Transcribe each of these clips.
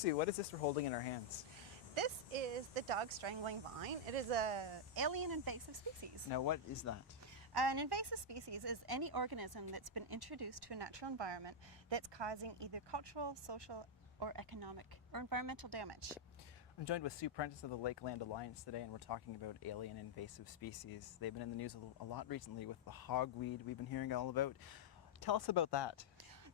Sue, what is this we're holding in our hands? This is the dog strangling vine. It is an alien invasive species. Now, what is that? An invasive species is any organism that's been introduced to a natural environment that's causing either cultural, social, or economic or environmental damage. I'm joined with Sue Prentice of the Lakeland Alliance today, and we're talking about alien invasive species. They've been in the news a lot recently with the hogweed we've been hearing all about. Tell us about that.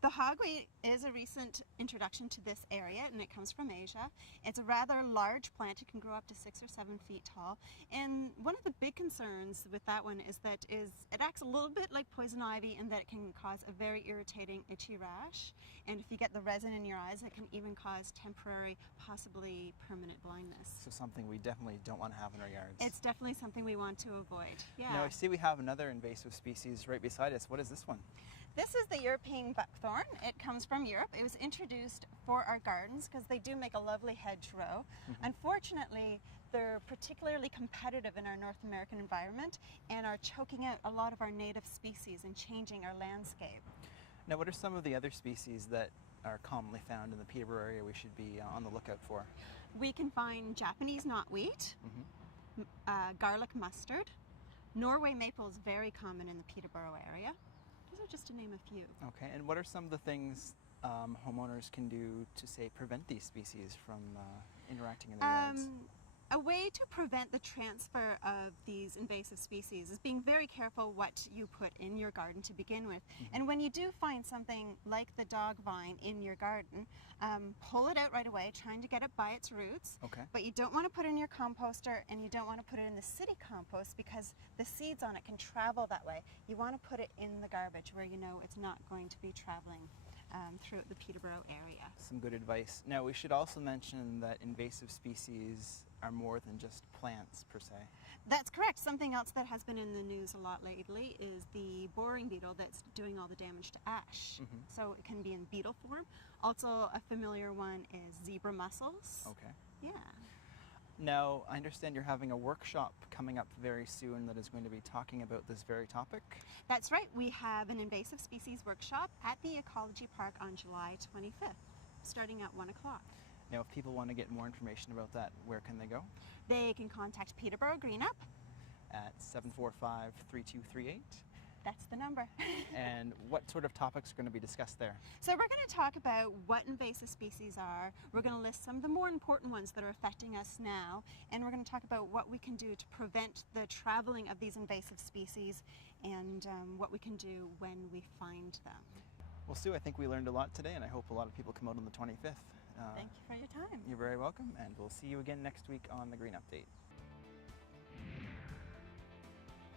The hogweed is a recent introduction to this area, and it comes from Asia. It's a rather large plant. It can grow up to 6 or 7 feet tall. And one of the big concerns with that one is that it acts a little bit like poison ivy in that it can cause a very irritating, itchy rash. And if you get the resin in your eyes, it can even cause temporary, possibly permanent blindness. So something we definitely don't want to have in our yards. It's definitely something we want to avoid. Yeah. Now, I see we have another invasive species right beside us. What is this one? This is the European buckthorn. It comes from Europe. It was introduced for our gardens because they do make a lovely hedgerow. Unfortunately, they're particularly competitive in our North American environment and are choking out a lot of our native species and changing our landscape. Now, what are some of the other species that are commonly found in the Peterborough area we should be on the lookout for? We can find Japanese knotweed, garlic mustard. Norway maple is very common in the Peterborough area. Those are just to name a few. Okay, and what are some of the things homeowners can do to, say, prevent these species from interacting in their yards? A way to prevent the transfer of these invasive species is being very careful what you put in your garden to begin with. And when you do find something like the dog vine in your garden, pull it out right away, trying to get it by its roots. Okay. But you don't want to put it in your composter, and you don't want to put it in the city compost because the seeds on it can travel that way. You want to put it in the garbage where you know it's not going to be traveling throughout the Peterborough area. Some good advice. Now, we should also mention that invasive species are more than just plants per se. That's correct. Something else that has been in the news a lot lately is the boring beetle that's doing all the damage to ash. So it can be in beetle form. Also, a familiar one is zebra mussels. Okay. Yeah. Now, I understand you're having a workshop coming up very soon that is going to be talking about this very topic. That's right. We have an invasive species workshop at the Ecology Park on July 25th, starting at 1 o'clock. Now, if people want to get more information about that, where can they go? They can contact Peterborough Greenup. At 745-3238. That's the number. And what sort of topics are going to be discussed there? So we're going to talk about what invasive species are. We're going to list some of the more important ones that are affecting us now, and we're going to talk about what we can do to prevent the traveling of these invasive species and what we can do when we find them. Well, Sue, I think we learned a lot today, and I hope a lot of people come out on the 25th. Thank you for your time. You're very welcome, and we'll see you again next week on The Green Update.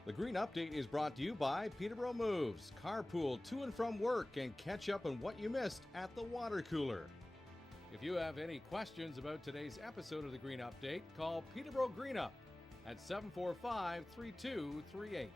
The Green Update is brought to you by Peterborough Moves. Carpool to and from work and catch up on what you missed at the water cooler. If you have any questions about today's episode of The Green Update, call Peterborough Greenup at 745-3238.